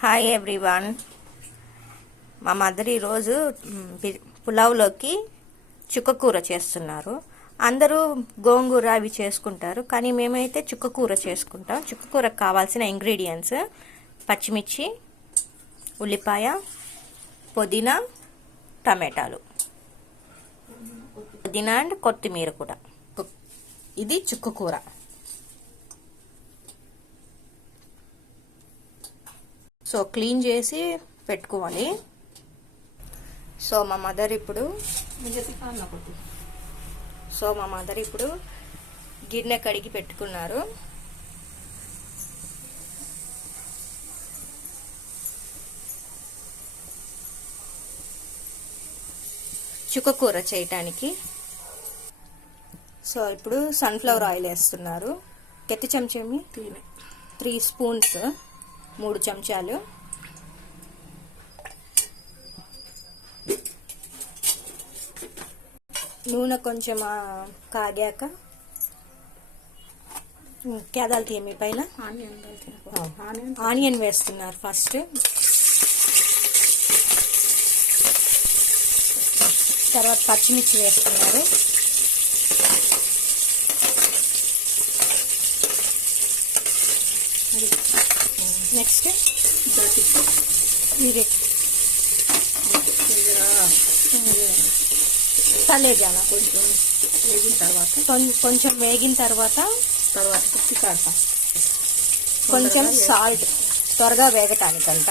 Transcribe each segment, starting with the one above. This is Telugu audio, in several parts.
Hi everyone. మా మదర్ ఈరోజు పులావ్లోకి చుక్కకూర చేస్తున్నారు. అందరూ గోంగూర అవి చేసుకుంటారు, కానీ మేమైతే చుక్కకూర చేసుకుంటాం. చుక్కకూరకు కావాల్సిన ఇంగ్రీడియంట్స్: పచ్చిమిర్చి, ఉల్లిపాయ, పుదీనా, టమాటాలు, పుదీనా అండ్ కొత్తిమీర కూడా. ఇది చుక్కకూర. సో క్లీన్ చేసి పెట్టుకోవాలి. సో మా మదర్ ఇప్పుడు గిన్నె కడిగి పెట్టుకున్నారు. చుక్కకూర చేయటానికి. సో ఇప్పుడు సన్ఫ్లవర్ ఆయిల్ వేస్తున్నారు. ఎత్తి చెంచామి 3 స్పూన్స్, 3 చెంచాలు. నూనె కొంచెం కాగాక కేదాలు తీయమి పైన ఆనియన్ వేస్తున్నారు ఫస్ట్. తర్వాత పచ్చిమిర్చి వేస్తున్నారు. నెక్స్ట్ ఇది తలేజానా కొంచెం వేగిన తర్వాత కొంచెం సాల్ట్, త్వరగా వేగటానికంట.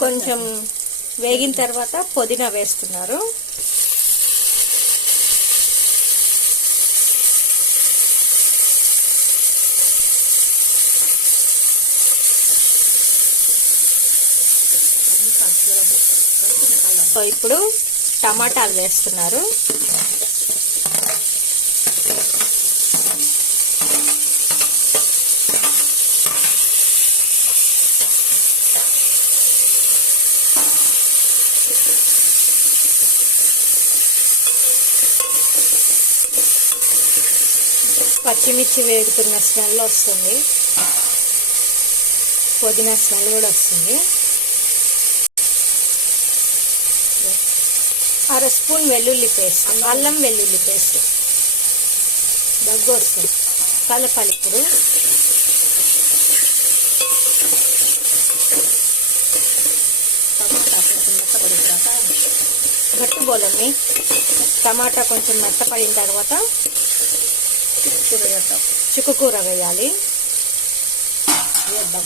కొంచెం వేగిన తర్వాత పుదీనా వేస్తున్నారు. ఇప్పుడు టమాటాలు వేస్తున్నారు. పచ్చిమిర్చి వేగుతున్న స్మెల్ వస్తుంది, పుదీనా స్మెల్ కూడా వస్తుంది. 1/2 స్పూన్ వెల్లుల్లి పేస్ట్, అల్లం వెల్లుల్లి పేస్ట్. దగ్గు వస్తుంది. కలపాలి. ఇప్పుడు గట్టి బోలమ్మి. టమాటా కొంచెం మెత్తపడిన తర్వాత చుక్కకూర వేయాలి. వేద్దాం.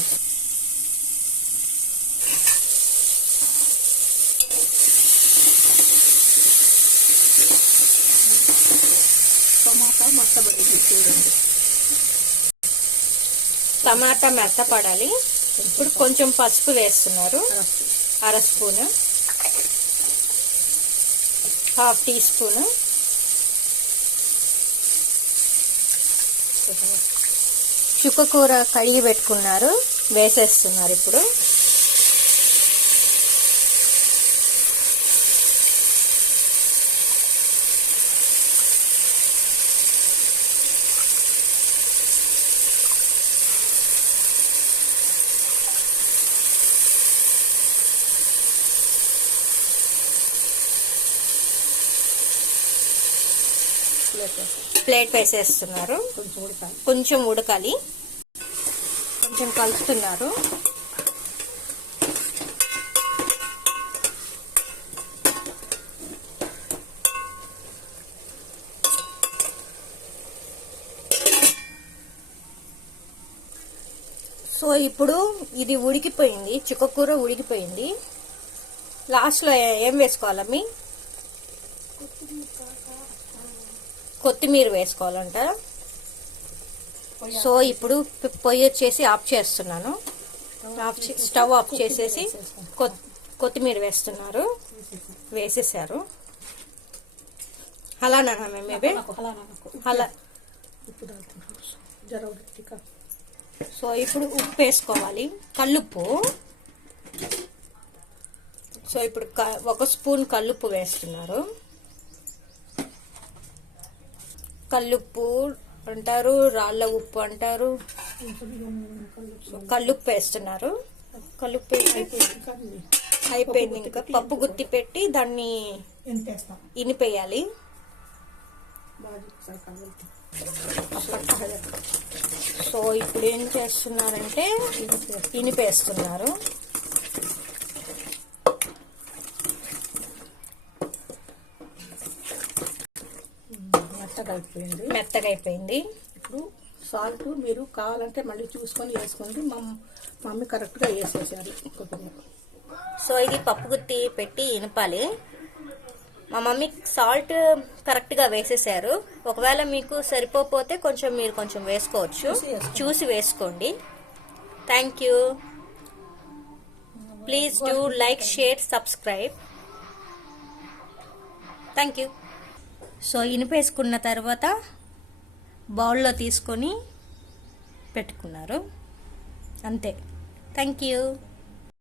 టమాటా మెత్తపడాలి. ఇప్పుడు కొంచెం పసుపు వేస్తున్నారు. 1/2 స్పూన్, 1/2 టీ స్పూన్. చుక్కకూర కడిగి పెట్టుకున్నారు, వేసేస్తున్నారు. ఇప్పుడు ప్లేట్ వేసేస్తున్నారు. కొంచెం ఉడకాలి. కొంచెం కలుపుతున్నారు. సో ఇప్పుడు ఇది ఉడికిపోయింది, చుక్కకూర ఉడికిపోయింది. లాస్ట్లో ఏం వేసుకోవాలమ్మి? కొత్తిమీర వేసుకోవాలంట. సో ఇప్పుడు పొయ్యి వచ్చేసి ఆఫ్ చేస్తున్నాను. స్టవ్ ఆఫ్ చేసేసి కొత్తిమీర వేస్తున్నారు, వేసేసారు. అలానా మేమే అలా. సో ఇప్పుడు ఉప్పు వేసుకోవాలి, కల్లుప్పు. సో ఇప్పుడు 1 స్పూన్ కల్లుప్పు వేస్తున్నారు. కల్లుప్పు అంటారు, రాళ్ళ ఉప్పు అంటారు. కల్లుప్పు వేస్తున్నారు. కల్లుప్పు అయిపోయింది. ఇంకా పప్పు గుత్తి పెట్టి దాన్ని ఇనిపేయాలి. సో ఇప్పుడు ఏం చేస్తున్నారంటే ఇనిపేస్తున్నారు. మెత్తగా అయిపోయింది. ఇప్పుడు సాల్ట్ మీరు కావాలంటే మళ్ళీ చూసుకొని వేసుకోండి. మా మమ్మీ కరెక్ట్గా వేసేసారు. సో ఇది పప్పు గుత్తి పెట్టి ఇనపాలి. మా మమ్మీ సాల్ట్ కరెక్ట్గా వేసేసారు. ఒకవేళ మీకు సరిపోతే మీరు కొంచెం వేసుకోవచ్చు, చూసి వేసుకోండి. Thank you. Please do like, share, subscribe. Thank you. So ఇనిపేసుకున్న తర్వాత బౌల్లో తీసుకొని పెట్టుకున్నారు. అంతే. Thank you.